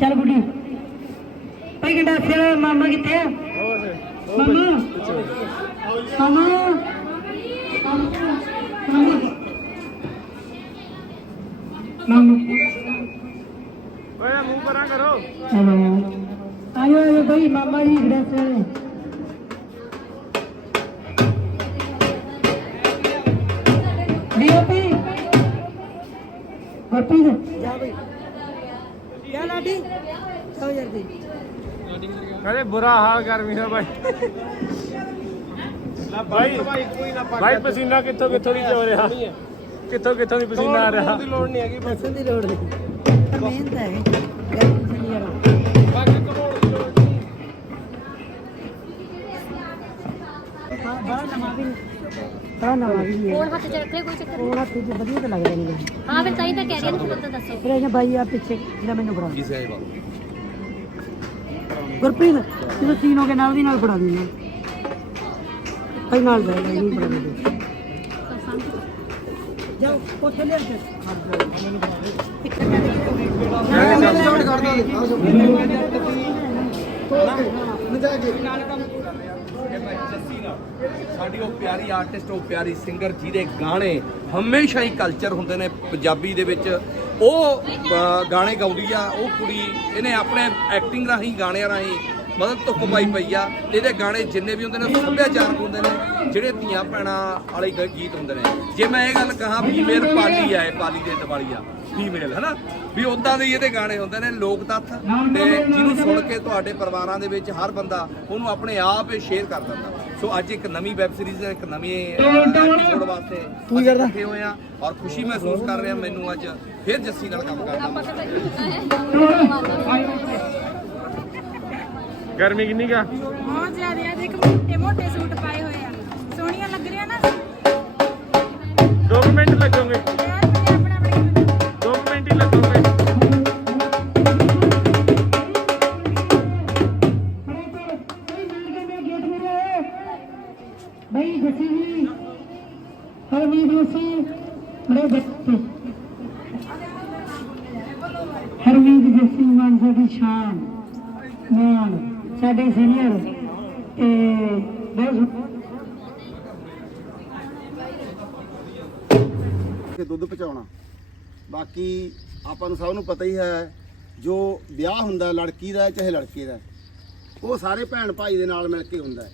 ਚੱਲ ਬੁੱਢੀ ਭਾਈ ਕਿੰਡਾ ਸੇ ਮਾਮਾ ਕਿੱਥੇ ਆ ਮਾਮਾ ਮਾਮਾ ਮਾਮਾ ਓਏ ਮੂੰਹ ਪਰਾਂ ਕਰੋ ਹੈਲੋ ਆਇਓ ਆਇਓ ਭਾਈ ਮਾਮਾ ਜੀ ਕਿਹੜਾ ਸੇ ਡੀਓਪੀ ਗੁਰਪ੍ਰੀਤ ਬਈ ਕਹਿੰਦੇ ਬੁਰਾ ਹਾਲ ਗਰਮੀ ਦਾ ਬਾਈ। ਭਾਈ ਭਾਈ ਪਸੀਨਾ ਕਿੱਥੋਂ ਕਿੱਥੋਂ ਦੀ ਚੋ ਰਿਹਾ? ਕਿੱਥੋਂ ਕਿੱਥੋਂ ਦੀ ਪਸੀਨਾ ਆ ਰਿਹਾ? ਦੀ ਲੋੜ ਨਹੀਂ ਹੈਗੀ ਦੱਸਣ ਦੀ ਲੋੜ ਨਹੀਂ। ਤਾਂ ਮਿਹਨਤ ਹੈ। ਬੜਾ ਨਵਾਂ ਵੀ ਹੈ। ਫੋਨ ਹੱਥ 'ਚ ਰੱਖੇ ਕੋਈ ਚੱਕਰ ਨਹੀਂ। ਉਹ ਹੱਥ ਚ ਵਧੀਆ ਤਾਂ ਲੱਗਦਾ ਨਹੀਂ ਹਾਂ ਫਿਰ ਤਾਂ ਹੀ ਤਾਂ ਕਹਿ ਰਹੀ ਹਾਂ ਤੁਹਾਨੂੰ ਤਾਂ ਦੱਸੋ। ਫਿਰ ਇਹ ਬਾਈ ਆ ਪਿੱਛੇ ਜਿਹੜਾ ਮੈਨੂੰ ਫੜਾ ਕਿਸੇ ਗੁਰਪ੍ਰੀਤ ਜਦੋਂ ਸੀਨ ਹੋ ਕੇ ਨਾਲ ਦੀ ਨਾਲ ਫੜਾ ਦਿੰਦਾ ਕਈ ਨਾਲ ਇਹ ਨਹੀਂ ਫੜਾ ਦਿੰਦੇ ਜਾਓ ਕੋਠੇ ਲੈ ਕੇ। ਸਾਡੀ ਉਹ ਪਿਆਰੀ ਆਰਟਿਸਟ, ਉਹ ਪਿਆਰੀ ਸਿੰਗਰ ਜਿਹਦੇ ਗਾਣੇ ਹਮੇਸ਼ਾ ਹੀ ਕਲਚਰ ਹੁੰਦੇ ਨੇ ਪੰਜਾਬੀ ਦੇ ਵਿੱਚ। ਉਹ ਗਾਣੇ ਗਾਉਂਦੀ ਆ, ਉਹ ਕੁੜੀ ਇਹਨੇ ਆਪਣੇ ਐਕਟਿੰਗ ਰਾਹੀਂ, ਗਾਣਿਆਂ ਰਾਹੀਂ ਮਦਦ ਧੁੱਪ ਪਾਈ ਪਈ ਆ। ਇਹਦੇ ਗਾਣੇ ਜਿੰਨੇ ਵੀ ਹੁੰਦੇ ਨੇ ਸੱਭਿਆਚਾਰਕ ਹੁੰਦੇ ਨੇ, ਜਿਹੜੇ ਧੀਆਂ ਭੈਣਾਂ ਵਾਲੇ ਗ- ਗੀਤ ਹੁੰਦੇ ਨੇ। ਜੇ ਮੈਂ ਇਹ ਗੱਲ ਕਹਾਂ ਫੀਮੇਲ ਪਾਲੀ ਆ, ਇਹ ਪਾਲੀ ਦੇ ਦਿਵਾਲੀ ਆ ਫੀਮੇਲ ਹਨਾ? ਵੀ ਉਦਾਂ ਦੇ ਹੀ ਇਹਦੇ ਗਾਣੇ ਹੁੰਦੇ ਨੇ ਲੋਕ ਤੱਥ ਤੇ ਜਿਹਨੂੰ ਸੁਣ ਕੇ ਤੁਹਾਡੇ ਪਰਿਵਾਰਾਂ ਦੇ ਵਿੱਚ ਹਰ ਬੰਦਾ ਉਹਨੂੰ ਆਪਣੇ ਆਪ ਹੀ ਸ਼ੇਅਰ ਕਰ ਦਿੰਦਾ। ਸੋ ਅੱਜ ਇੱਕ ਨਵੀਂ ਵੈਬ ਸੀਰੀਜ਼ ਇੱਕ ਨਵੀਂ ਐਪੀਸੋਡ ਵਾਸਤੇ ਤੂੰ ਕਰਦਾ। ਇਕੱਠੇ ਹੋਏ ਆ ਔਰ ਖੁਸ਼ੀ ਮਹਿਸੂਸ ਕਰ ਰਿਹਾ ਮੈਨੂੰ ਅੱਜ ਫਿਰ ਜੱਸੀ ਨਾਲ ਕੰਮ ਪਤਾ ਗਰਮੀ ਕਿੰਨੀ ਕਾ ਬਹੁਤ ਜ਼ਿਆਦਾ ਆ ਦੇਖ ਮੋਟੇ ਮੋਟੇ ਸੂਟ ਪਾਏ ਹੋਏ ਆ। ਸੋਹਣੀਆਂ ਲੱਗ ਰਹੀਆਂ ਨਾ। 2 ਮਿੰਟ ਲੱਗੋਗੇ? ਬੜੇ ਬੱਚੇ। ਹਰਮੀਤ ਜੱਸੀ ਮਾਨ ਸਾਡੀ ਸ਼ਾਨ ਮਾਨ ਸਾਡੇ ਸੀਨੀਅਰ ਤੇ ਬਹੁਤ ਕਿ ਦੁੱਧ ਪਹੁੰਚਾਉਣਾ। ਬਾਕੀ ਆਪਾਂ ਨੂੰ ਸਭ ਨੂੰ ਪਤਾ ਹੀ ਹੈ, ਜੋ ਵਿਆਹ ਹੁੰਦਾ, ਲੜਕੀ ਦਾ ਚਾਹੇ ਲੜਕੇ ਦਾ ਉਹ ਸਾਰੇ ਭੈਣ ਭਾਈ ਦੇ ਨਾਲ ਮਿਲ ਕੇ ਹੁੰਦਾ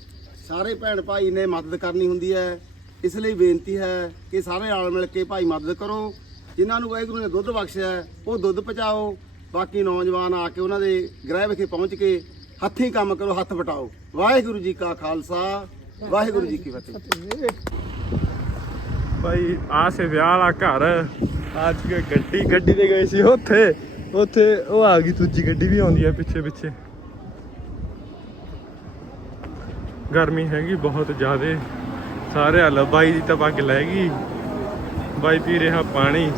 ਸਾਰੇ ਭੈਣ ਭਾਈ ਨੇ ਮਦਦ ਕਰਨੀ ਹੁੰਦੀ ਹੈ। ਇਸ ਲਈ ਬੇਨਤੀ ਹੈ ਕਿ ਸਾਰੇ ਨਾਲ ਮਿਲ ਕੇ ਭਾਈ ਮਦਦ ਕਰੋ। ਜਿਨ੍ਹਾਂ ਨੂੰ ਵਾਹਿਗੁਰੂ ਨੇ ਦੁੱਧ ਬਖਸ਼ਿਆ ਉਹ ਦੁੱਧ ਪਹੁੰਚਾਓ। ਬਾਕੀ ਨੌਜਵਾਨ ਆ ਕੇ ਉਹਨਾਂ ਦੇ ਗ੍ਰਹਿ ਵਿਖੇ ਪਹੁੰਚ ਕੇ ਹੱਥੀਂ ਕੰਮ ਕਰੋ, ਹੱਥ ਵਟਾਓ। ਵਾਹਿਗੁਰੂ ਜੀ ਕਾ ਖਾਲਸਾ, ਵਾਹਿਗੁਰੂ ਜੀ ਕੀ ਫਤਿਹ। ਭਾਈ ਆ ਸੇ ਵਿਆਹ ਵਾਲਾ ਘਰ। ਅੱਜ ਕੇ ਗੱਡੀ ਗੱਡੀ ਤੇ ਗਏ ਸੀ ਉੱਥੇ। ਉੱਥੇ ਉਹ ਆ ਗਈ, ਦੂਜੀ ਗੱਡੀ ਵੀ ਆਉਂਦੀ ਆ ਪਿੱਛੇ ਪਿੱਛੇ। ਗਰਮੀ ਹੈਗੀ ਬਹੁਤ ਜ਼ਿਆਦੇ। ਸਾਰੇ ਹਲ। ਬਾਈ ਦੀ ਤਾਂ ਪੱਗ ਲੈ ਗਈ। ਬਾਈ ਪੀ ਰਿਹਾ ਪਾਣੀ।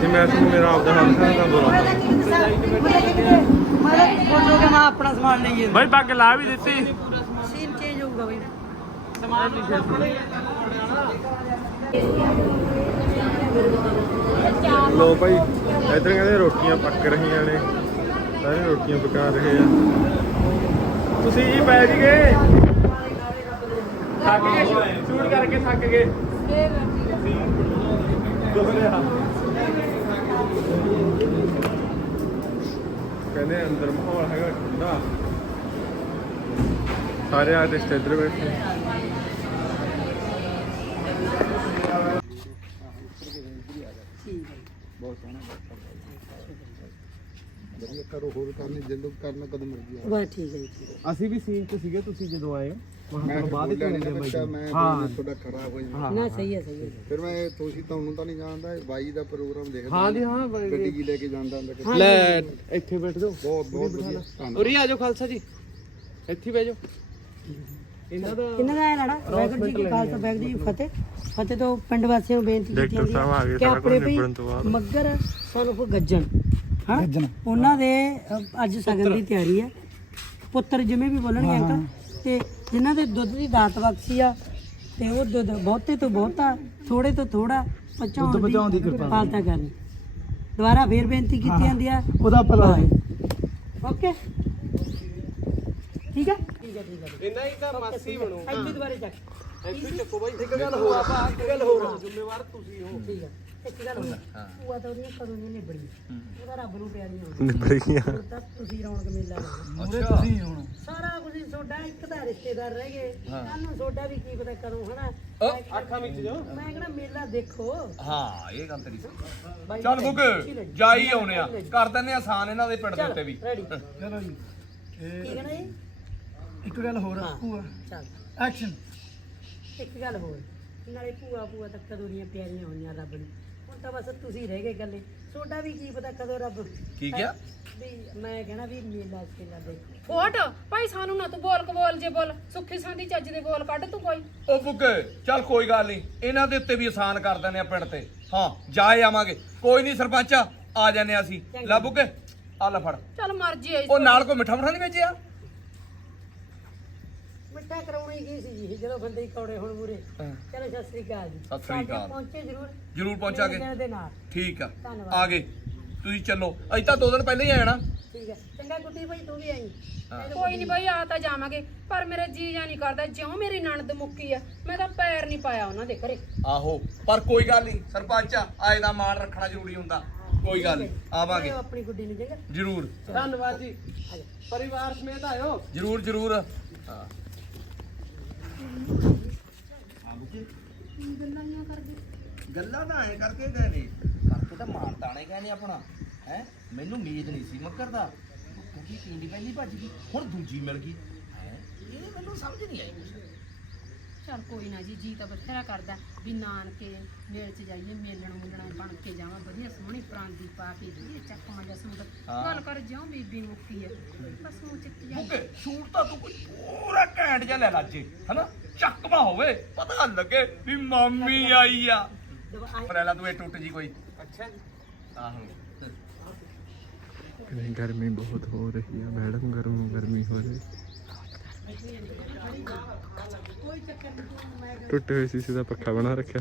ਜੇ ਮੈਂ ਤੁਹਾਨੂੰ ਮੇਰਾ ਆਪਦਾ ਹਾਲ ਸਾਰਾ ਬੋਲਾਂ। ਮਾਰਾ ਫੋਟੋ ਕੇ ਮੈਂ ਆਪਣਾ ਸਮਾਨ ਲਈਏ ਬਾਈ ਪੱਗ ਲਾ ਵੀ ਦਿੱਤੀ। ਸੀਨ ਚੇਂਜ ਹੋਊਗਾ ਬਈ। ਲੋ ਭਾਈ ਇਧਰ ਕਹਿੰਦੇ ਰੋਟੀਆਂ ਪੱਕ ਰਹੀਆਂ ਨੇ। ਸਾਰੇ ਰੋਟੀਆਂ ਪਕਾ ਰਹੇ ਆ। ਤੁਸੀਂ ਜੀ ਬੈਠ ਗਏ ਥੱਕ ਗਏ ਸ਼ੂਟ ਕਰਕੇ ਥੱਕ ਗਏ। ਦੋਹਰੇ ਹੱਥ ਕਹਿੰਦੇ ਅੰਦਰ ਮਾਹੌਲ ਹੈਗਾ ਠੰਡਾ। ਸਾਰੇ ਆਰਟਿਸਟ ਇੱਧਰ ਬੈਠੇ। ਬਸ ਠੀਕ ਹੈ ਜੀ ਠੀਕ ਹੈ। ਅਸੀਂ ਵੀ ਸੀਨ 'ਚ ਸੀਗੇ ਤੁਸੀਂ ਜਦੋਂ ਆਏ ਮੈਂ ਬਾਅਦ ਵਿੱਚ ਮੈਂ ਹਾਂ। ਤੁਹਾਡਾ ਖੜਾ ਹੋਈ ਨਾ ਸਹੀ ਹੈ ਸਹੀ ਹੈ। ਫਿਰ ਮੈਂ ਤੁਸੀਂ ਤੁਹਾਨੂੰ ਤਾਂ ਨਹੀਂ ਜਾਣਦਾ ਬਾਈ ਦਾ ਪ੍ਰੋਗਰਾਮ ਦੇਖਦਾ ਹਾਂ ਜੀ ਹਾਂ ਗੱਡੀ ਕੀ ਲੈ ਕੇ ਜਾਂਦਾ ਹੁੰਦਾ ਕਿਤੇ। ਲੈ ਇੱਥੇ ਬੈਠ ਜਾਓ। ਬਹੁਤ ਬਹੁਤ ਵਧੀਆ ਧੰਨਵਾਦ। ਉਰੀ ਆ ਜਾਓ ਖਾਲਸਾ ਜੀ। ਇੱਥੇ ਬਹਿ ਜਾਓ। ਇਹਨਾਂ ਦਾ ਇਹਨਾਂ ਦਾ ਇਹ ਲੜਾ ਵਾਹਿਗੁਰੂ ਜੀ ਕੀ ਖਾਲਸਾ ਵਾਹਿਗੁਰੂ ਜੀ ਕੀ ਫਤਿਹ। ਫਤਿਹ ਤੋਂ ਪਿੰਡ ਵਾਸੀਆਂ ਨੂੰ ਬੇਨਤੀ ਕੀਤੀ ਕਿ ਆਪਣੇ ਵੀ। ਮੱਗਰ ਸਾਨੂੰ ਗੱਜਣ। ਹਾਂ ਉਹਨਾਂ ਦੇ ਅ, ਅੱਜ ਸਗਨ ਦੀ ਤਿਆਰੀ ਹੈ। ਪੁੱਤਰ ਜਿਵੇਂ ਵੀ ਬੋਲਣਗੇ ਅੰਕਲ। ਤੇ ਜਿਨ੍ਹਾਂ ਦੇ ਦੁੱਧ ਦੀ ਦਾਤ ਬਖਸ਼ੀ ਆ ਤੇ ਉਹ ਦੁੱਧ ਬਹੁਤੇ ਤੋਂ ਬਹੁਤਾ ਥੋੜੇ ਤੋਂ ਥੋੜਾ ਪਹੁੰਚਾਉਣ ਦੀ ਕਿਰਪਾਲਤਾ ਕਰਨੀ। ਦੁਬਾਰਾ ਫੇਰ ਬੇਨਤੀ ਕੀਤੀ ਜਾਂਦੀ ਆ। ਉਹਦਾ ਭਲਾ ਹੋਏ। ਓਕੇ ਠੀਕ ਹੈ। ਠੀਕ ਹੈ ਠੀਕ ਹੈ? ਇੰਨਾ ਹੀ ਤਾਂ ਮਾਸੀ ਬਣੋ। ਇੱਥੇ ਦੁਬਾਰੇ ਚੱਕ। ਇੱਥੇ ਚੱਕੋ ਬਾਈ। ਇੱਕ ਗੱਲ ਹੋਰ ਆਪਾਂ ਇੱਕ ਗੱਲ ਹੋਰ ਜ਼ਿੰਮੇਵਾਰ ਤੁਸੀਂ ਹੋ। ਠੀਕ ਹੈ। ਇੱਕ ਗੱਲ ਹੋਰ। ਉਹ ਤਾਂ ਕਦੋਂ ਨਿਬੜੀ ਉਹਦਾ ਰੱਬ ਨੂੰ ਪਿਆਰੀ ਹੋਣੀ ਨਿਬੜ ਗਈਆਂ ਹੁਣ ਤਾਂ ਤੁਸੀਂ ਰੌਣਕ ਮੇਲਾ ਲਾਉਣਾ ਮੂਰੇ ਤੁਸੀਂ ਹੋਣਾ। ਸਾਰਾ ਕੁਝ ਤੁਹਾਡਾ ਇੱਕ ਤਾਂ ਰਿਸ਼ਤੇਦਾਰ ਰਹਿ ਗਏ। ਕੱਲ ਨੂੰ ਤੁਹਾਡਾ ਵੀ ਕੀ ਪਤਾ ਕਰੋ ਹਨਾ? ਅੱਖਾਂ ਵਿੱਚ ਜੋ ਮੈਂ ਕਹਿੰਦਾ ਮੇਲਾ ਦੇਖੋ? ਹਾਂ ਇਹ ਗੱਲ ਤੇਰੀ ਸਹੀ। ਬਾਈ ਚੱਲ ਬੁੱਕ ਜਾਈ ਆਉਨੇ ਆ। ਕਰ ਦਿੰਦੇ ਆ ਆਸਾਨ ਇਹਨਾਂ ਦੇ ਪਿੰਡ ਦੇ ਉੱਤੇ ਵੀ। ਰੈਡੀ ਚਲੋ ਜੀ। ਠੀਕ ਹੈ ਨਾ ਜੀ? ਇੱਕ ਗੱਲ ਹੋਰ ਆ ਭੂਆ। ਚੱਲ। ਐਕਸ਼ਨ ਇੱਕ ਗੱਲ ਹੋਰ। ਨਾਲੇ ਭੂਆ ਭੂਆ ਤਾਂ ਕਦੋਂ ਦੀਆਂ ਪਿਆਰੀਆਂ ਹੋਈਆਂ ਰੱਬ ਨੂੰ। ਹੁਣ ਤਾਂ ਬਸ ਤੁਸੀਂ ਰਹਿ ਗਏ ਇਕੱਲੇ। ਤੁਹਾਡਾ ਵੀ ਕੀ ਪਤਾ ਕਦੋਂ ਰੱਬ ਕੀ ਕਿਹਾ? ਵੀ ਮੈਂ ਕਹਿਣਾ ਵੀ ਮੇਲਾ ਸੇਲਾ ਦੇਖੋ। ਫੋਟ ਭਾਈ ਸਾਨੂੰ ਨਾ ਤੂੰ ਬੋਲ ਕਬੋਲ ਜੇ ਬੋਲ। ਸੁੱਖੀ ਸਾਂਦੀ ਚੱਜ ਦੇ ਬੋਲ ਕੱਢ ਤੂੰ ਕੋਈ। ਉਹ ਬੁੱਕੇ ਚੱਲ ਕੋਈ ਗੱਲ ਨਹੀਂ। ਇਹਨਾਂ ਦੇ ਉੱਤੇ ਵੀ ਆਸਾਨ ਕਰ ਦਿੰਦੇ ਆ ਪਿੰਡ ਤੇ। ਹਾਂ ਜਾਏ ਆਵਾਂਗੇ। ਕੋਈ ਨਹੀਂ ਸਰਪੰਚ ਆ ਜਾਂਦੇ ਆ ਅਸੀਂ। ਲੈ ਬੁੱਕੇ ਆ ਲੈ ਫੜ। ਚੱਲ ਮਰਜ਼ੀ ਆਈ ਉਹ ਨਾਲ ਕੋਈ ਮਿੱਠਾ ਮਿੱਠਾ ਨਹੀਂ ਵੇਚਿਆ? ਮਿੱਠਾ ਕਰਾਉਣੀ ਕੀ ਸੀ ਜੀ? ਜਦੋਂ ਬੰਦੇ ਹੀ ਕੌੜੇ ਹੁਣ ਮੂਰੇ ਚਲੋ ਸਤਿ ਸ੍ਰੀ ਅਕਾਲ ਜੀ। ਸਤਿ ਸ੍ਰੀ ਅਕਾਲ। ਸਾਡੇ ਪਹੁੰਚੇ ਜ਼ਰੂਰ। ਜ਼ਰੂਰ ਪਹੁੰਚਾਂਗੇ। ਮੇਰੇ ਦੇ ਨਾਲ। ਠੀਕ ਆ। ਧੰਨਵਾਦ। ਆ ਗਏ। ਤੁਸੀਂ ਚੱਲੋ। ਅਸੀਂ ਤਾਂ ਦੋ ਦਿਨ ਪਹਿਲਾਂ ਹੀ ਆ ਜਾਣਾ ਠੀਕ ਹੈ ਚੰਗਾ ਗੁੱਡੀ ਭਾਈ ਤੂੰ ਵੀ ਆਈ। ਕੋਈ ਨਹੀਂ ਭਾਈ ਆ ਤਾਂ ਜਾਵਾਂਗੇ। ਪਰ ਮੇਰਾ ਜੀ ਜਾਂ ਨਹੀਂ ਕਰਦਾ। ਜਿਉਂ ਮੇਰੀ ਨਣਦ ਮੁੱਕੀ ਆ ਮੈਂ ਤਾਂ ਪੈਰ ਨਹੀਂ ਪਾਇਆ ਉਹਨਾਂ ਦੇ ਘਰੇ। ਆਹੋ। ਪਰ ਕੋਈ ਗੱਲ ਨਹੀਂ ਸਰਪੰਚ ਆ ਆਏ ਦਾ ਮਾਣ ਰੱਖਣਾ ਜ਼ਰੂਰੀ ਹੁੰਦਾ। ਕੋਈ ਗੱਲ ਨਹੀਂ ਆਵਾਂਗੇ। ਆਪਣੀ ਗੁੱਡੀ ਨੂੰ ਚੰਗਾ ਜ਼ਰੂਰ। ਧੰਨਵਾਦ ਜੀ। ਪਰਿਵਾਰ ਸਮੇਤ ਆਇਓ। ਜ਼ਰੂਰ ਜ਼ਰੂਰ। ਹਾਂ। ਗੱਲਾਂ ਤਾਂ ਐ ਕਰਕੇ ਗਏ ਨੇ। ਕਰਕੇ ਤਾਂ ਮਾਰ ਤਾਣੇ ਗਏ ਨੇ ਆਪਣਾ। ਹੈ? ਮੈਨੂੰ ਉਮੀਦ ਨਹੀਂ ਸੀ ਮੱਕਰ ਦਾ। ਕਿਉਂਕਿ ਪੀਂਦੀ ਪਹਿਲੀ ਭੱਜ ਗਈ ਹੁਣ ਦੂਜੀ ਮਿਲ ਗਈ। ਹੈ? ਇਹ ਮੈਨੂੰ ਸਮਝ ਨਹੀਂ ਆਈ ਕੁਛ। ਚੱਲ ਕੋਈ ਨਾ ਜੀ ਜੀ ਤਾਂ ਬਥੇਰਾ ਕਰਦਾ। ਵੀ ਨਾਨਕੇ ਮੇਲ ਚ ਜਾਈਏ ਮੇਲਣ ਮੁੰਡਣਾ ਬਣ ਕੇ ਜਾਵਾਂ। ਵਧੀਆ ਸੋਹਣੀ ਪ੍ਰਾਂਦੀ ਪਾ ਕੇ ਜੀ ਹਾਂ। ਗੱਲ ਕਰ ਜਿਉਂ ਬੀਬੀ ਮੁੱਕੀ ਆ ਬਸ ਮੂੰਹ ਚੱਕ ਸੂਟ ਤਾਂ ਤੂੰ ਕੋਈ ਪੂਰਾ ਘੈਂਟ ਜਿਹਾ ਲੈ ਲੱਜੇ ਹਨਾ? ਚੱਕਵਾ ਹੋਵੇ। ਪਤਾ ਲੱਗੇ ਵੀ ਮਾਮੀ ਆਈ ਆ। ਪਰੇਲਾ ਤੂੰ ਇਹ ਟੁੱਟ ਜੀ ਕੋਈ। ਅੱਛਾ ਜੀ। ਆਹੋ। ਗਰਮੀ ਬਹੁਤ ਹੋ ਰਹੀ ਹੈ ਮੈਡਮ ਗਰਮ ਗਰਮੀ ਹੋ ਰਹੀ। ਟੁੱਟੇ ਹੋਏ ਸੀਸੇ ਦਾ ਪੱਖਾ ਬਣਾ ਰੱਖਿਆ।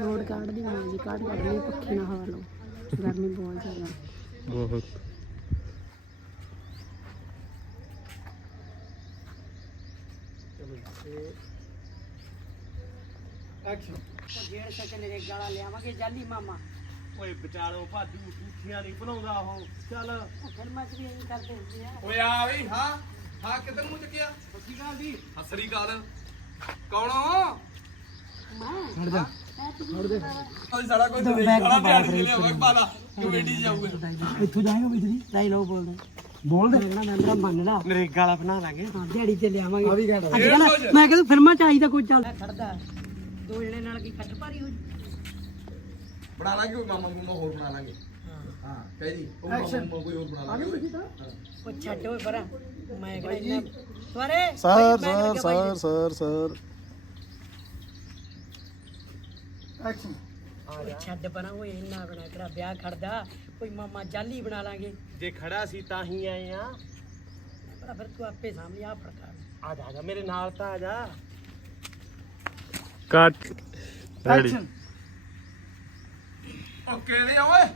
ਰੋਡ ਕਾਰਡ ਦੀ ਮਾਂ ਜੀ ਕਾਰਡ ਕੱਢ ਲਈ ਪੱਖੀ ਨਾ ਹਵਾ ਲਓ। ਗਰਮੀ ਬਹੁਤ ਜ਼ਿਆਦਾ। ਬਹੁਤ। ਐਕਸ਼ਨ ਡੇਢ ਸੈਕਿੰਡ ਦੇ ਗਾਲਾਂ ਲਿਆਵਾਂਗੇ ਜਾਲੀ ਮਾਮਾ। ਓਏ ਵਿਚਾਰੋ ਭਾਦੂ ਠੂਠੀਆਂ ਨਹੀਂ ਬਣਾਉਂਦਾ ਉਹ। ਚੱਲ। ਉਹ ਫਿਲਮਾਂ 'ਚ ਵੀ ਇਹੀ ਕਰਦੇ ਹੁੰਦੇ ਆ। ਓਏ ਆ ਬਈ ਹਾਂ ਹਾਂ ਕਿੱਧਰ ਨੂੰ ਚੱਕਿਆ? ਸੱਸੀ ਕਾਲ ਦੀ। ਕੌਣ ਹੋ? ਹਟ ਜਾ। ਕੋਈ ਸਾਲਾ ਕੋਈ ਨਹੀਂ ਸਾਲਾ ਧਿਆਨ ਨਹੀਂ ਲਿਆ ਓਏ ਪਾਲਾ ਕਮੇਟੀ ਜਾਊਗਾ। ਇੱਥੋਂ ਜਾਏਗਾ ਬਿਜਲੀ ਡਾਇਲੌਗ ਬੋਲਦੇ। ਬੋਲ ਦੇ ਮੈਂ ਮੇਰਾ ਮੰਨ ਲਾ। ਨਰੇਗਾ ਵਾਲਾ ਬਣਾ ਲਾਂਗੇ। ਹਾਂ ਦਿਹਾੜੀ ਤੇ ਲਿਆਵਾਂਗੇ। ਆ ਵੀ ਆ। ਅੱਜ ਕੱਲ੍ਹ ਮੈਂ ਕਹਿੰਦਾ ਫਿਲਮਾਂ 'ਚ ਆਈ ਤਾਂ ਕੋਈ ਚੱਲ। ਖੜਦਾ। ਦੋ ਜਣੇ ਨਾਲ ਕੀ ਖੱਟ ਭਾਰੀ ਹੋ ਬਣਾ ਲਾਂਗੇ ਕੋਈ ਮਾਮਾ ਨੂੰ ਹੋਰ ਬਣਾ ਲਾਂਗੇ। ਹਾਂ। ਕਹਿ ਜੀ ਉਹ ਮਾਮਾ ਕੋਈ ਹੋਰ ਬਣਾ ਲਾਂਗੇ। ਉਹ ਛੱਡ ਓਏ ਪਰਾਂ। ਮੈਂ ਕਹਿੰਦਾ ਸਵਾਰੇ sir sir sir sir sir. Action ਛੱਡ ਪਰਾਂ ਓਏ ਇੰਨਾ ਬਣਾ ਕਿਹੜਾ ਵਿਆਹ ਖੜਦਾ ਕੋਈ ਮਾਮਾ ਜਾਲੀ ਬਣਾ ਲਾਂਗੇ। ਜੇ ਖੜਾ ਸੀ ਤਾਂ ਹੀ ਆਏ ਆ। ਪਰ ਫਿਰ ਤੂੰ ਆਪੇ ਸਾਹਮਣੇ ਆ ਫੜਕਾ ਆ ਜਾ ਆ ਜਾ ਮੇਰੇ ਨਾਲ ਤਾਂ ਆ ਜਾ। ਕੱਟ। ਰੈਡੀ ਉਹ ਕਿਹੜੇ ਆ ਓਏ?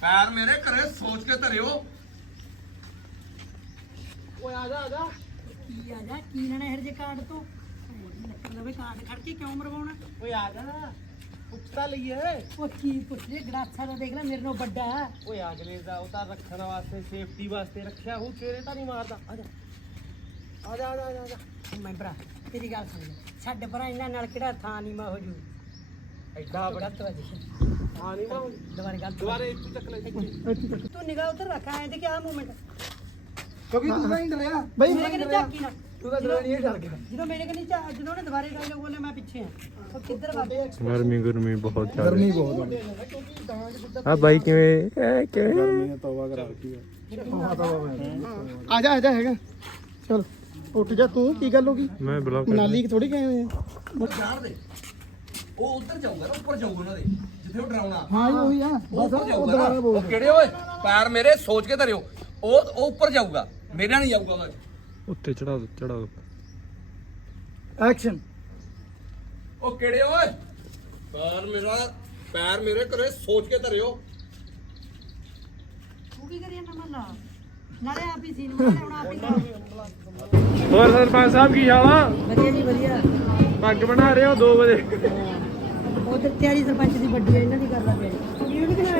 ਪੈਰ ਮੇਰੇ ਘਰੇ ਸੋਚ ਕੇ ਧਰਿਓ। ਓਏ ਆ ਜਾ ਆ ਜਾ। ਕੀ ਆ ਜਾ ਕੀ ਲੈਣਾ ਹਰ ਜੇ ਕਾਰਡ ਤੋਂ? ਲੱਕੜ ਲਵੇ ਕਾਰਡ ਖੜ ਕੇ ਕਿਉਂ ਮਰਵਾਉਣਾ? ਓਏ ਆ ਜਾ। ਪੁੱਛਤਾ ਲਈਏ ਉਹ ਕੀ ਪੁੱਛ ਲੈ ਗੜਾਸਾ ਦਾ ਦੇਖ ਲੈ ਮੇਰੇ ਨਾਲ ਵੱਡਾ। ਹੈ। ਓਏ ਅਗਲੇ ਦਾ ਉਹ ਤਾਂ ਰੱਖਣ ਵਾਸਤੇ ਸੇਫਟੀ ਵਾਸਤੇ ਰੱਖਿਆ ਹੋ ਤੇਰੇ ਤਾਂ ਨਹੀਂ ਮਾਰਦਾ। ਆ ਜਾ। ਆ ਜਾ ਆ ਜਾ, ਆ ਜਾ, ਆ ਜਾ। ਮੈਂ ਭਰਾ ਤੇਰੀ ਗੱਲ ਸੁਣ ਲੈ। ਛੱਡ ਪਰਾਂ ਇਹਨਾਂ ਨਾਲ ਕਿਹੜਾ ਥਾਂ ਨਹੀਂ ਮਾ ਹੋ ਜੂ? ਐਡਾ ਬੜਾ ਗਲਤ ਵਜ ਹਾਂ ਨਹੀਂ ਮੈਂ ਦੁਬਾਰੇ ਗਲਤ ਦੁਬਾਰੇ ਇੱਥੇ ਚੱਕ ਲੈ ਤੂੰ ਨਿਗਾਹ ਉਧਰ ਰੱਖ ਐ ਤੇ ਕਿਆ ਮੂਵਮੈਂਟ ਕਿਉਂਕਿ ਤੂੰ ਨਹੀਂ ਡਰਿਆ। ਮੇਰੇ ਕਨੀ ਝਾਕੀ ਨਾ ਤੂੰ ਤਾਂ ਡਰਿਆ ਨਹੀਂ ਡਰ ਗਿਆ ਜਦੋਂ ਮੇਰੇ ਕਨੀ ਝਾ ਜਦੋਂ ਉਹਨੇ ਦੁਬਾਰੇ ਡਾਇਲੋਗ ਬੋਲੇ ਮੈਂ ਪਿੱਛੇ ਆ ਉਹ ਕਿੱਧਰ ਵਾਦੇ ਗਰਮੀ ਗਰਮੀ ਬਹੁਤ ਜ਼ਿਆਦਾ। ਗਰਮੀ ਬਹੁਤ ਆ। ਬਾਈ ਕਿਵੇਂ? ਇਹ ਕਿਵੇਂ? ਆ। ਜਾ ਆ ਜਾ ਹੈਗਾ। ਚਲ ਉੱਠ ਜਾ ਤੂੰ ਕੀ ਗੱਲ ਹੋ ਗਈ? ਮੈਂ ਬਲੌਕ ਮਨਾਲੀ ਥੋੜੀ ਗਏ ਹੋਏ ਆ। ਉਹ ਦੇ। ਉਹ ਉੱਧਰ ਜਾਊਗਾ ਨਾ ਉੱਪਰ ਜਾਊਗਾ ਉਹਨਾਂ ਦੇ ਜਿੱਥੇ ਉਹ ਡਰਾਉਣਾ। ਹਾਂ ਜੀ ਉਹੀ ਆ। ਉਹ ਉੱਪਰ ਜਾਊਗਾ ਨਾ। ਉਹ ਕਿਹੜੇ ਓਏ? ਪੈਰ ਮੇਰੇ ਸੋਚ ਕੇ ਧਰਿਓ। ਉਹ ਉਹ ਉੱਪਰ ਜਾਊਗਾ। ਮੇਰੇ ਨਾਲ ਨਹੀਂ ਜਾਊਗਾ ਮੈਂ ਉੱਤੇ ਚੜਾ ਦੋ ਚੜਾ ਦੋ। ਐਕਸ਼ਨ ਉਹ ਕਿਹੜੇ ਓਏ? ਪੈਰ ਮੇਰਾ ਪੈਰ ਮੇਰੇ ਘਰੇ ਸੋਚ ਕੇ ਧਰਿਓ। ਤੂੰ ਕੀ ਕਰੀਏ ਨਾ ਮੱਲਾ? ਨਾਲੇ ਆਪ ਹੀ ਸੀਨ ਬਣਾਉਣਾ ਆਪ ਹੀ। ਹੋਰ ਸਰਪੰਚ ਸਾਹਿਬ ਕੀ ਹਾਲ ਆ? ਵਧੀਆ ਜੀ ਵਧੀਆ। ਪੱਗ ਬਣਾ ਰਹੇ ਹੋ 2 ਵਜੇ? ਉਹ ਤੇ ਤਿਆਰੀ ਸਰਪੰਚ ਦੀ ਵੱਡੀ ਹੈ ਇਹਨਾਂ ਦੀ ਕਰ ਲਾ ਤਿਆਰੀ ਇਹ ਵੀ ਕਿਹਨਾਂ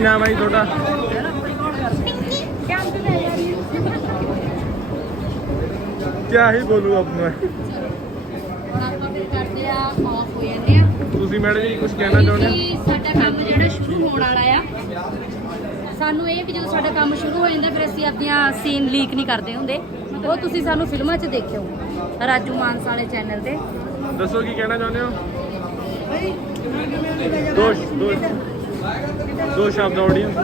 ਕੀ ਨਾਮ ਹੈ ਜੀ ਤੁਹਾਡਾ? ਕਿਆ ਹੀ ਬੋਲੂ ਅਬ ਮੈਂ। ਤੁਸੀਂ ਮੈਡਮ ਜੀ ਕੁਝ ਕਹਿਣਾ ਚਾਹੁੰਦੇ ਹੋ? ਸਾਡਾ ਕੰਮ ਜਿਹੜਾ ਸ਼ੁਰੂ ਹੋਣ ਵਾਲਾ ਆ ਸਾਨੂੰ ਇਹ ਕਿ ਜਦੋਂ ਸਾਡਾ ਕੰਮ ਸ਼ੁਰੂ ਹੋ ਜਾਂਦਾ ਫਿਰ ਅਸੀਂ ਆਪਣੀਆਂ ਸੀਨ ਲੀਕ ਨਹੀਂ ਕਰਦੇ ਹੁੰਦੇ। ਉਹ ਤੁਸੀਂ ਸਾਨੂੰ ਫਿਲਮਾਂ 'ਚ ਦੇਖਿਓ ਰਾਜੂ ਮਾਨਸ ਵਾਲੇ ਚੈਨਲ ਤੇ। ਦੱਸੋ ਕੀ ਕਹਿਣਾ ਚਾਹੁੰਦੇ ਹੋ? ਦੋ ਦੋ ਦੋ ਸ਼ਬਦ ਆਡੀਅנס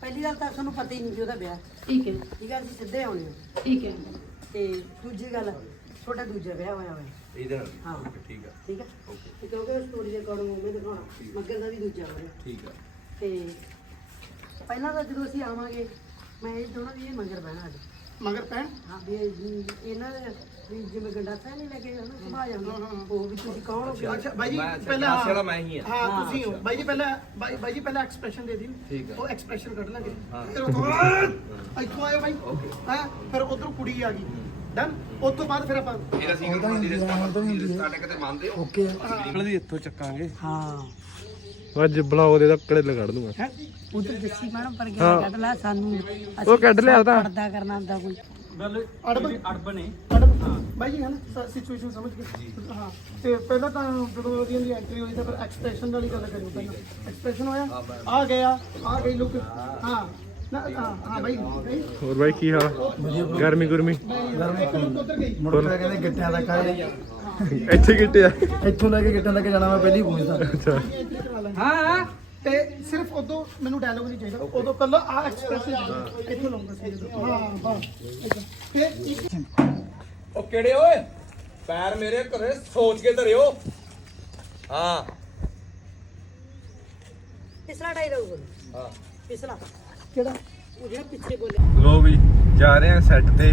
ਪਹਿਲੀ ਗੱਲ ਤਾਂ ਸਾਨੂੰ ਪਤਾ ਹੀ ਨਹੀਂ ਕਿ ਉਹਦਾ ਵਿਆਹ। ਠੀਕ ਹੈ। ਠੀਕ ਹੈ ਅਸੀਂ ਸਿੱਧੇ ਆਉਣੇ ਆ ਠੀਕ ਹੈ। ਤੇ ਦੂਜੀ ਗੱਲ ਤੁਹਾਡਾ ਦੂਜਾ ਵਿਆਹ ਹੋਇਆ ਹੋਇਆ। ਇਧਰ ਹਾਂ। ਠੀਕ ਹੈ ਠੀਕ ਹੈ? ਤੇ ਕਿਉਂਕਿ ਸਟੋਰੀ ਦੇ ਅਕੋਰਡਿੰਗ ਮੈਂ ਦਿਖਾਉਣਾ। ਮੱਗਰ ਦਾ ਵੀ ਦੂਜਾ ਹੋਇਆ। ਠੀਕ ਹੈ ਤੇ ਪਹਿਲਾਂ ਤਾਂ ਜਦੋਂ ਅਸੀਂ ਆਵਾਂਗੇ ਮੈਂ ਇਹ ਚਾਹੁੰਦਾ ਵੀ ਇਹ ਮਗਰ ਬਹਿਣਾ ਅੱਜ ਮਗਰ ਪੈਣ ਹਾਂ ਵੀ ਇਹ- ਇਹਨਾਂ ਦੇ ਵੀ ਜਿਵੇਂ ਗੰਡਾਸਾ ਨਹੀਂ ਲੈ ਕੇ ਉਹਨੂੰ ਸੁਭਾ ਜਾਂਦਾ ਉਹ ਵੀ ਤੁਸੀਂ ਕੌਣ ਹੋ? ਅੱਛਾ ਬਾਈ ਜੀ ਮੈਂ ਪਹਿਲਾਂ ਕਲਾਸ ਵਾਲਾ ਮੈਂ ਹੀ ਆ। ਹਾਂ ਤੁਸੀਂ ਹੋ। ਬਾਈ ਜੀ ਪਹਿਲਾਂ ਬਾਈ ਬਾਈ ਜੀ ਪਹਿਲਾਂ ਐਕਸਪ੍ਰੈਸ਼ਨ ਦੇ ਦਿਓ। ਠੀਕ ਹੈ। ਉਹ ਐਕਸਪ੍ਰੈਸ਼ਨ ਕੱਢ ਲਾਂਗੇ। ਹਾਂ। ਫਿਰ ਉੱਥੋਂ ਇੱਥੋਂ ਆਇਓ ਬਾਈ। ਹਾਂ ਫਿਰ ਉਧਰੋਂ ਕੁੜੀ ਆ ਗਈ। ਡਨ ਉਸ ਤੋਂ ਬਾਅਦ ਫਿਰ ਆਪਾਂ ਫਿਰ ਅਸੀਂ ਕਿਹੜਾ ਰਿਸਤਾ ਸਾਡੇ ਕਿਤੇ ਮੰਨਦੇ ਹੋ? ਓਕੇ। ਦੀ ਇੱਥੋਂ ਚੱਕਾਂਗੇ। ਹਾਂ। ਅੱਜ ਬਲੌਗ ਦੇ ਤਾਂ ਕੜੇ ਲਗੜ ਦੂੰਗਾ ਉਧਰ ਜੱਸੀ ਮੈਡਮ ਪਰ ਹਾਂ। ਗਿਆ ਕੱਢ ਲੈ ਸਾਨੂੰ। ਉਹ ਕੱਢ ਲਿਆ ਤਾਂ। ਪਰਦਾ ਕਰਨਾ ਹੁੰਦਾ ਕੋਈ। ਅੜਬ ਅੜਬ ਨੇ ਅੜਬ ਹਾਂ ਬਾਈ ਜੀ ਹੈ ਨਾ? ਸਿਚੁਏਸ਼ਨ ਸਮਝ ਗਏ? ਹਾਂ। ਤੇ ਪਹਿਲਾਂ ਤਾਂ ਜਦੋਂ ਉਹਦੀ ਦੀ ਐਂਟਰੀ ਹੋਈ ਤਾਂ ਫਿਰ ਐਕਸਪ੍ਰੈਸ਼ਨ ਵਾਲੀ ਗੱਲ ਕਰਿਓ ਪਹਿਲਾਂ। ਐਕਸਪ੍ਰੈਸ਼ਨ ਹੋਇਆ? ਆ ਗਿਆ ਆ ਗਈ ਲੁੱਕ ਹਾਂ। ਨਾ ਹਾਂ ਹਾਂ ਬਾਈ। ਬਾਈ। ਹੋਰ ਬਾਈ ਕੀ ਹਾਲ? ਗਰਮੀ ਗੁਰਮੀ? ਉਧਰ ਗਈ। ਹੋਰ ਕਹਿੰਦੇ ਗਿੱਟਿਆਂ ਦਾ ਕਾਹੇ ਇੱਥੇ ਕਿੱਟਿਆ ਇੱਥੋਂ ਲੈ ਕੇ ਗਿੱਟਿਆਂ ਤੱਕ ਜਾਣਾ ਮੈਂ ਪਹਿਲੀ ਪੁੱਛਦਾ ਅੱਛਾ। ਹਾਂ ਹਾਂ ਤੇ ਸਿਰਫ ਉਦੋਂ ਮੈਨੂੰ ਡਾਇਲੋਗ ਨਹੀਂ ਚਾਹੀਦਾ। ਉਦੋਂ ਕੱਲਾ ਆ ਐਕਸਪ੍ਰੈਸ਼ਨ ਇੱਥੋਂ ਲਾਉਂਗਾ ਸੀ ਜਦੋਂ। ਹਾਂ ਬਸ। ਏਦਾਂ। ਫਿਰ ਇੱਕ ਉਹ ਕਿਹੜੇ ਓਏ? ਪੈਰ ਮੇਰੇ ਘਰੇ ਸੋਚ ਕੇ ਧਰਿਓ। ਹਾਂ। ਪਿਛਲਾ ਡਾਇਲੋਗ ਬੋਲ ਹਾਂ। ਪਿਛਲਾ ਕਿਹੜਾ? ਉਹ ਜਿਹੜਾ ਪਿੱਛੇ ਬੋਲਿਆ। ਲੋ ਵੀ ਜਾ ਰਹੇ ਆ ਸੈੱਟ ਤੇ।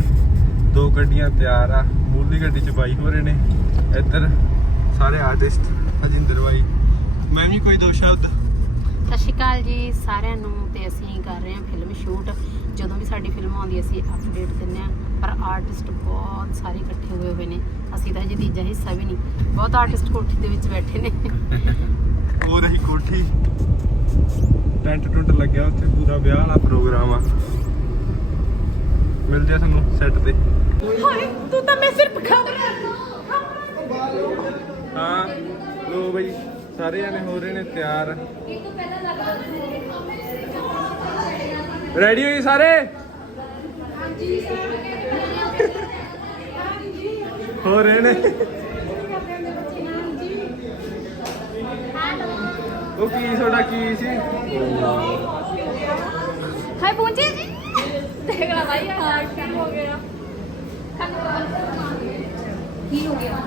ਦੋ ਗੱਡੀਆਂ ਤਿਆਰ ਆ। ਮੂਲੀ ਗੱਡੀ ਚ ਬਾਈ ਹੋ ਰਹੇ ਨੇ। ਇੱਧਰ ਸਾਰੇ ਆਰਟਿਸਟ ਅਜਿੰਦਰ ਬਾਈ। ਮੈਂ ਵੀ ਕੋਈ ਦੋ ਸ਼ਬਦ। ਸਤਿ ਸ਼੍ਰੀ ਅਕਾਲ ਜੀ ਸਾਰਿਆਂ ਨੂੰ ਤੇ ਅਸੀਂ ਕਰ ਰਹੇ ਹਾਂ ਫਿਲਮ ਸ਼ੂਟ ਜਦੋਂ ਵੀ ਸਾਡੀ ਫਿਲਮ ਆਉਂਦੀ ਹੈ ਅਸੀਂ ਅਪਡੇਟ ਦਿੰਦੇ ਹਾਂ। ਪਰ ਆਰਟਿਸਟ ਬਹੁਤ ਸਾਰੇ ਇਕੱਠੇ ਹੋਏ ਹੋਏ ਨੇ। ਅਸੀਂ ਤਾਂ ਜੀ ਤੀਜਾ ਹਿੱਸਾ ਵੀ ਨਹੀਂ। ਬਹੁਤ ਆਰਟਿਸਟ ਕੋਠੀ ਦੇ ਵਿੱਚ ਬੈਠੇ ਨੇ। ਉਹ ਰਹੀ ਕੋਠੀ। ਟੈਂਟ ਟੁੰਟ ਲੱਗਿਆ ਉੱਥੇ ਪੂਰਾ ਵਿਆਹ ਵਾਲਾ ਪ੍ਰੋਗਰਾਮ ਆ। ਮਿਲਦੇ ਆ ਤੁਹਾਨੂੰ ਸੈੱਟ ਤੇ। ਤੂੰ ਤਾਂ ਮੈਂ ਸਿਰਫ ਖਬਰ ਹਾਂ ਲੋ ਬਈ ਸਾਰੇ ਜਣੇ ਹੋ ਰਹੇ ਨੇ ਤਿਆਰ। ਰੈਡੀ ਹੋਈ ਸਾਰੇ? ਹੋ ਰਹੇ ਨੇ। ਉਹ ਕੀ ਤੁਹਾਡਾ ਕੀ ਸੀ? ਹਾਏ ਪਹੁੰਚੇ ਜੀ। ਦੇਖ ਲਾ ਭਾਈ ਹਾਂ ਕੀ ਹੋ ਗਿਆ। ਕੀ ਹੋ ਗਿਆ?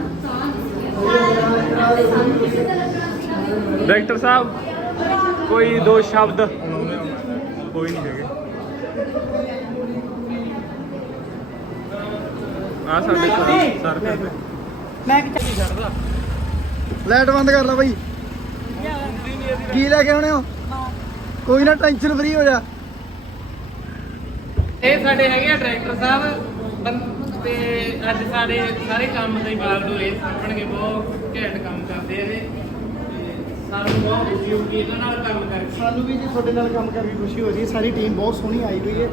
ਡਾਇਰੈਕਟਰ ਸਾਹਿਬ ਕੋਈ ਦੋ ਸ਼ਬਦ। ਕੋਈ ਨਹੀਂ ਹੈਗੇ। ਆ ਸਾਡੇ ਸਰ ਕਰਦੇ ਮੈਂ ਕਿ ਚੱਲ ਲਾਈਟ ਬੰਦ ਕਰ ਲੈ ਬਾਈ। ਕੀ ਲੈ ਕੇ ਆਉਣੇ ਹੋ? ਕੋਈ ਨਾ ਟੈਨਸ਼ਨ ਫਰੀ ਹੋ ਜਾ। ਇਹ ਸਾਡੇ ਹੈਗੇ ਆ ਡਾਇਰੈਕਟਰ ਸਾਹਿਬ। ਤੇ ਅੱਜ ਸਾਡੇ ਸਾਰੇ ਕੰਮ ਦੇ ਬਾਵਜੂਦ ਇਹ ਸਾਂਭਣਗੇ ਬਹੁਤ ਘੈਂਟ ਕੰਮ ਕਰਦੇ ਆ ਇਹ। ਸਾਨੂੰ ਬਹੁਤ ਖੁਸ਼ੀ ਹੋਊਗੀ ਇਹਨਾਂ ਨਾਲ ਕੰਮ ਕਰਕੇ। ਸਾਨੂੰ ਵੀ ਜੀ ਤੁਹਾਡੇ ਨਾਲ ਕੰਮ ਕਰਕੇ ਖੁਸ਼ੀ ਹੋ ਰਹੀ ਹੈ। ਸਾਰੀ ਟੀਮ ਬਹੁਤ ਸੋਹਣੀ ਆਈ ਹੋਈ ਹੈ।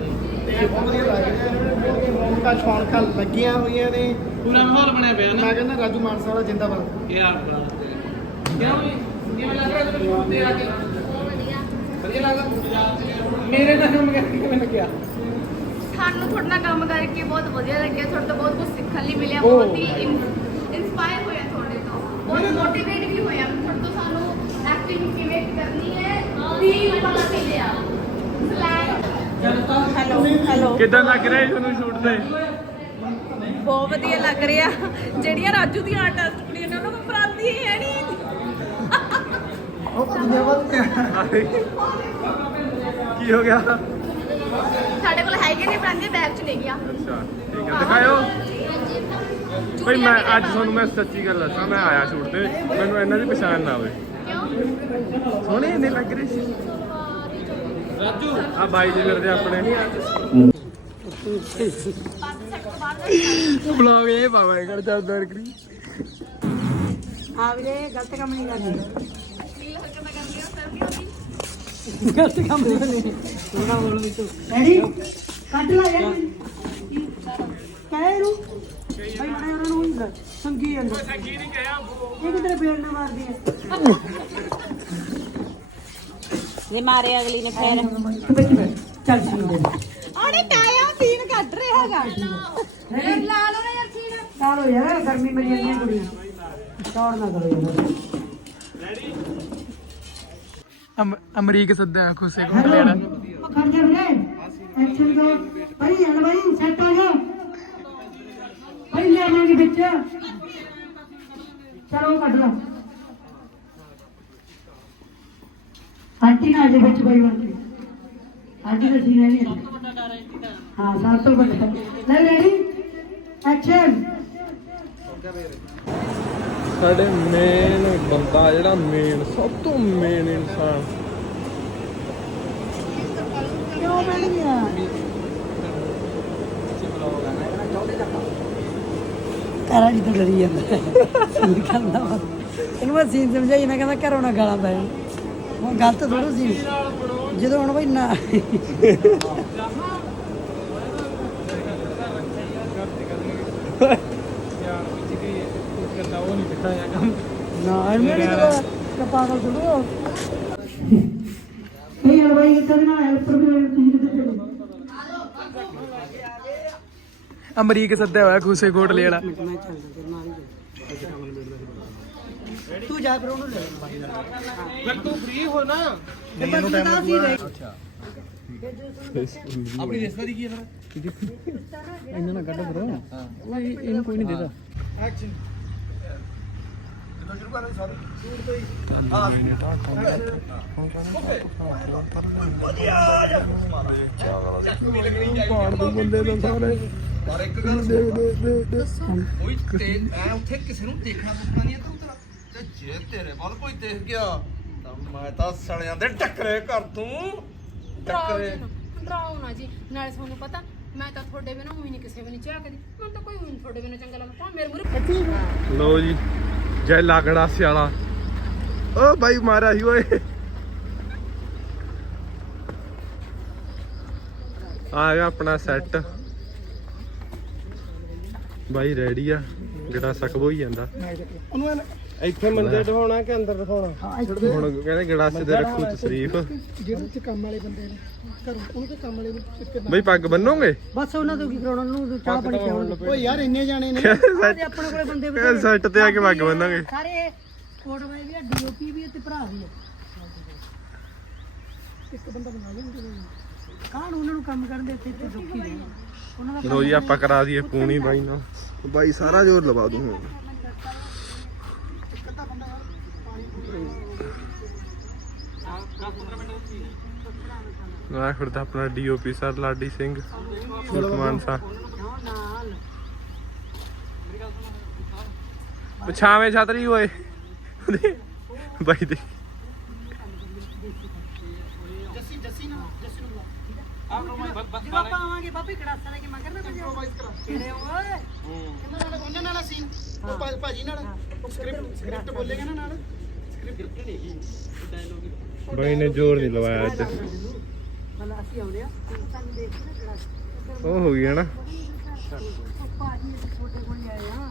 ਤੇ ਬਹੁਤ ਵਧੀਆ ਲੱਗ ਰਿਹਾ ਹੈ। ਮੌਕਾ ਸ਼ੌਂਕਾਂ ਲੱਗੀਆਂ ਹੋਈਆਂ ਨੇ। ਪੂਰਾ ਮਾਹੌਲ ਬਣਿਆ ਪਿਆ ਨਾ। ਮੈਂ ਕਹਿੰਦਾ ਰਾਜੂ ਮਾਨਸਾ ਵਾਲਾ ਜਿੰਦਾਬਾਦ। ਇਹ ਆਪ ਬਣਾ ਕਿਉਂ ਵੀ ਕਿਵੇਂ ਲੱਗ ਰਿਹਾ ਤੁਹਾਨੂੰ ਸ਼ੂਟ ਤੇ ਆ ਕੇ? ਵਧੀਆ। ਲੱਗਦਾ ਮੇਰੇ ਨਾਲ ਕੰਮ ਕਰਕੇ ਕਿਵੇਂ ਲੱਗਿਆ? ਸਾਨੂੰ ਤੁਹਾਡੇ ਨਾਲ ਕੰਮ ਕਰਕੇ ਬਹੁਤ ਵਧੀਆ ਲੱਗਿਆ। ਤੁਹਾਡੇ ਤੋਂ ਬਹੁਤ ਕੁਝ ਸਿੱਖਣ ਲਈ ਮਿਲਿਆ। ਬਹੁਤ ਹੀ ਇਨਸਪਾਇਰ ਹੋਇਆ ਤੁਹਾਡੇ ਤੋਂ। ਬਹੁਤ ਮੋਟੀਵੇਟ ਵੀ ਹੋਇਆ ਤੁਹਾਡੇ ਤੋਂ ਸਾਨੂੰ ਐਕਟਿੰਗ ਕਿਵੇਂ ਕਰਨੀ ਹੈ? ਵੀ ਪਤਾ ਚੱਲਿਆ ਸਲੈਂਗ ਹੈਲੋ ਹੈਲੋ। ਕਿਦਾਂ ਲੱਗ ਰਿਹਾ ਤੁਹਾਨੂੰ ਸ਼ੂਟ ਤੇ? ਬਹੁਤ ਵਧੀਆ ਲੱਗ ਰਿਹਾ। ਜਿਹੜੀਆਂ ਰਾਜੂ ਦੀਆਂ ਆਰਟਿਸਟ ਕੁੜੀਆਂ ਨੇ ਉਹਨਾਂ ਨੂੰ ਪਰਾਂਦੀ ਹੈ ਨਹੀਂ ਕੀ ਹੋ ਗਿਆ? ਸਾਡੇ ਕੋਲ ਹੈਗੇ ਨੇ ਬਰਾਂਦੇ ਬੈਗ ਚ ਲੈ ਗਿਆ। ਅੱਛਾ ਠੀਕ ਹੈ ਦਿਖਾਇਓ। ਭਾਈ ਮੈਂ ਅੱਜ ਤੁਹਾਨੂੰ ਮੈਂ ਸੱਚੀ ਗੱਲ ਦੱਸਾਂ ਮੈਂ ਆਇਆ ਸ਼ੂਟ ਤੇ। ਮੈਨੂੰ ਇਹਨਾਂ ਦੀ ਪਛਾਣ ਨਾ ਆਵੇ ਕਿਉਂ ਸੋਹਣੇ ਇੰਨੇ ਲੱਗ ਰਹੇ ਸੀ। ਰਾਜੂ। ਆ ਬਾਈ ਜੀ ਫਿਰਦੇ ਆਪਣੇ। ਬਲੌਗ ਇਹ ਪਾਵਾਂਗੇ ਕਰ ਚੱਲ ਬੈਠ ਕਰੀ ਆ ਵੀਰੇ ਗਲਤ ਕੰਮ ਨਹੀਂ ਕਰਨੀ ਕੀ ਹਰਕਤਾਂ ਕਰਦੀਆਂ ਸਰ ਨਹੀਂ ਹੁੰਦੀ ਗਲਤ ਕੰਮ ਨਹੀਂ ਥੋੜਾ ਬੋਲ ਵੀ ਤੂੰ। ਰੈਡੀ ਕੱਢ ਲਾ ਯਾਰ। ਕਹਿ ਇਹਨੂੰ। ਭਾਈ ਮੜਾ ਉਹਨਾਂ ਨੂੰ ਹੁੰਦਾ ਸੰਗੀ ਜਾਂਦਾ ਸੰਗੀ ਨਹੀਂ ਕਹਿਆ ਇਹ ਕਿਧਰੇ ਬੇੜ ਨਾ ਮਾਰਦੀ ਹੈ ਜੇ ਮਾਰੇ ਅਗਲੀ ਨੇ ਫੇਰ। ਵਿੱਚ ਬੈਠ ਚੱਲ ਸੀ ਦੇ। ਆੜੇ ਕਾਇਆ ਸੀਨ ਕੱਢ ਰਿਹਾ ਹੈਗਾ। ਰੈਡੀ ਲਾ ਲਓ ਨਾ ਯਾਰ ਸੀਨ। ਚਾਲੋ ਯਾਰ ਗਰਮੀ ਮਰੀ ਜਾਂਦੀ ਹੈ ਕੁੜੀਆਂ। ਚੌੜ ਨਾ ਕਰੋ ਯਾਰ। ਅਮਰੀਕ ਸੱਦਾ ਖੁਸੇ ਕੋਲ ਲੈਣਾ। ਖੜ ਜਾ ਵੀਰੇ। ਐਕਸ਼ਨ ਦੋ। ਭਾਈ ਹਲ ਭਾਈ ਸੈੱਟ ਹੋ ਜਾ। ਭਾਈ ਲੈ ਆਵਾਂਗੇ ਵਿੱਚ। ਚਲੋ ਕੱਢ ਲਾ। ਆਂਟੀ ਨਾਲ ਦੇ ਵਿੱਚ ਭਾਈ ਵਾਂਟੀ ਆਂਟੀ ਦਾ ਸੀਨ ਹੈ। ਨਹੀਂ ਹਾਂ ਸਭ ਤੋਂ ਵੱਡਾ ਲੈ ਰੈਡੀ ਐਕਸ਼ਨ ਸਾਡੇ ਮੇਨ ਬੰਦਾ ਜਿਹੜਾ ਮੇਨ ਸਭ ਤੋਂ ਮੇਨ ਇਨਸਾਨ। ਕਿਉਂ ਬਣ ਗਿਆ? ਕਰਾੜੀ ਤੋਂ ਡਰੀ ਜਾਂਦਾ। ਸੀਨ ਕਰਦਾ ਵਾ। ਇਹਨੂੰ ਮੈਂ ਸੀਨ ਸਮਝਾਈ ਨਾ ਕਹਿੰਦਾ ਘਰੋਂ ਨਾ ਗਾਲਾਂ ਪੈ ਹੁਣ ਗਲਤ ਥੋੜਾ ਸੀ ਜਦੋਂ ਹੁਣ ਬਈ ਨਾ। ਨਾ, ਇਹਨੂੰ ਨਹੀਂ ਪਤਾ। ਥੋੜਾ ਇਹ ਹਲਵਾਈ ਕਿੱਥੇ ਦੇ ਹੈਲਪਰ ਵੀ ਹੋਏ ਤੁਸੀਂ ਕਿੱਥੇ ਚਲੇ ਅਮਰੀਕ ਸੱਦਾ ਹੋਇਆ ਖੁਸੇ ਕੋਟ ਲੈ ਵਾਲਾ। ਤੂੰ ਜਾ ਫਿਰ ਉਹਨੂੰ ਲੈ ਫਿਰ ਤੂੰ ਫ੍ਰੀ ਹੋ ਨਾ। ਮੈਨੂੰ ਟਾਈਮ ਲੱਗੂਗਾ ਆਪਣੀ ਰਿਸ਼ਤੇਦਾਰੀ ਕੀ ਹੈ ਫਿਰ? ਇਹਨਾਂ ਨਾਲ ਕੱਢ ਬਰੋ ਉਹ ਇਹਨੂੰ ਕੋਈ ਨਹੀਂ ਦੇਦਾ। ਪਾੜ ਦੋ ਬੰਦੇ ਤਾਂ ਸਾਰੇ। ਪਰ ਇੱਕ ਗੱਲ ਸੁਣ ਕੋਈ ਤੇ ਐ ਉੱਥੇ ਕਿਸੇ ਨੂੰ ਦੇਖਣਾ ਦੁੱਖਣਾ ਨਹੀਂ ਤਾਂ ਉਤਰਾ ਤੇ ਜੇ ਤੇਰੇ ਵੱਲ ਕੋਈ ਦੇਖ ਗਿਆ ਤਾਂ ਮੈਂ ਤਾਂ ਸੜਿਆਂ ਦੇ ਟੱਕਰੇ ਕਰ ਦੂੰ। ਟੱਕਰੇ। ਡਰਾਓ ਨਾ ਜੀ। ਨਾਲੇ ਤੁਹਾਨੂੰ ਪਤਾ ਮੈਂ ਤਾਂ ਤੁਹਾਡੇ ਬਿਨਾਂ ਉਹੀ ਨਹੀਂ ਕਿਸੇ ਵੀ ਨਹੀਂ ਚਾਹ ਕਦੀ ਮੈਨੂੰ ਤਾਂ ਕੋਈ ਵੀ ਨਹੀਂ ਤੁਹਾਡੇ ਬਿਨਾਂ ਚੰਗਾ ਲੱਗਦਾ। ਮੇਰੇ ਮੂਰੇ ਲੋ ਜੀ ਜੈ ਲਾਗੜਾ ਸਿਆਲਾ। ਓ ਬਾਈ ਓਏ। ਆ ਗਿਆ ਆਪਣਾ ਸੈੱਟ ਬਾਈ ਰੈਡੀ ਆ ਜਿਹੜਾ ਸਕਬੋ ਹੀ ਜਾਂਦਾ। ਉਹਨੂੰ ਇੱਥੇ ਮੰਦੇ ਢਾਉਣਾ ਕਿ ਅੰਦਰ ਦਿਖਾਉਣਾ ਹਾਂ ਇੱਥੇ। ਹੁਣ ਕਹਿੰਦੇ ਗੜਾਸੇ ਤੇ ਰੱਖੂ ਤਸ਼ਰੀਫ। ਜਿਹੜੇ ਚ ਕੰਮ ਵਾਲੇ ਬੰਦੇ ਨੇ। ਘਰੋਂ ਉਹਨੂੰ ਤੇ ਕੰਮ ਵਾਲੇ ਨੂੰ ਇੱਕ ਬਈ ਪੱਗ ਬੰਨੋਗੇ? ਬਸ ਉਹਨਾਂ ਤੋਂ ਕੀ ਕਰਾਉਣਾ ਉਹਨੂੰ ਚਾਹ ਪਾਣੀ ਪਿਆਉਣਾ ਓ ਯਾਰ ਇੰਨੇ ਜਾਣੇ ਨੇ। ਆਪਣੇ ਕੋਲੇ ਬੰਦੇ ਬਥੇਰੇ। ਸੈੱਟ ਤੇ ਆ ਕੇ ਪੱਗ ਬੰਨਾਂਗੇ। ਸਾਰੇ ਕੋਟਵਾਈ ਵੀ ਆ ਡੀਓਪੀ ਵੀ ਤੇ ਭਰਾ ਵੀ ਆ। ਇੱਕ ਬੰਦਾ ਬਣਾ ਲੈਂਦੇ। ਕਾਹਨ ਉਹਨਾਂ ਨੂੰ ਕੰਮ ਕਰਨ ਦੇ ਇੱਥੇ ਇੱਥੇ ਦੁੱਖੀ ਰਹੇ ਦਾ ਲੋ ਜੀ ਆਪਾਂ ਕਰਾ ਦਈਏ ਪੂਣੀ ਬਾਈ ਨਾਲ। ਬਾਈ ਸਾਰਾ ਜ਼ੋਰ ਲਵਾ ਦੂੰ ਹੁਣ। ਨਾ ਖੁਰਦਾ ਆਪਣਾ ਡੀਓਪੀ ਸਰ ਲਾਡੀ ਸਿੰਘ ਸੁਲਤਾਨ ਸਾ ਪਛਾਵੇਂ ਛਤਰੀ ਓਏ। ਬਾਈ ਦੇ। ਜੱਸੀ ਜੱਸੀ ਨਾ ਜੱਸੀ ਨੂੰ ਬੁਲਾ ਜਦੋਂ ਆਪਾਂ ਆਵਾਂਗੇ ਬਾਬੇ ਕੜਾਸਾ ਲੈ ਕੇ ਮੰਗਰ ਨਾ ਭਜੋ ਕਿਹੜੇ ਓਏ? ਇਹਨਾਂ ਨਾਲ ਉਹਨਾਂ ਨਾਲ ਸੀਨ ਉਹ ਭਾ- ਭਾਜੀ ਨਾਲ। ਸਕ੍ਰਿਪਟ ਸਕ੍ਰਿਪਟ ਬੋਲੇਗਾ ਨਾ ਨਾਲ। ਬਾਈ ਨੇ ਜ਼ੋਰ ਨਹੀਂ ਲਵਾਇਆ ਅੱਜ। ਮਤਲਬ ਅਸੀਂ ਆਉਂਦੇ ਆ ਸਾਨੂੰ ਦੇਖ ਕੇ ਨਾ ਕੜਾਸਾ ਉਹ ਹੋ ਗਈ ਹੈ ਨਾ। ਭਾਜੀ ਅਸੀਂ ਤੁਹਾਡੇ ਕੋਲ ਹੀ ਆਏ ਆ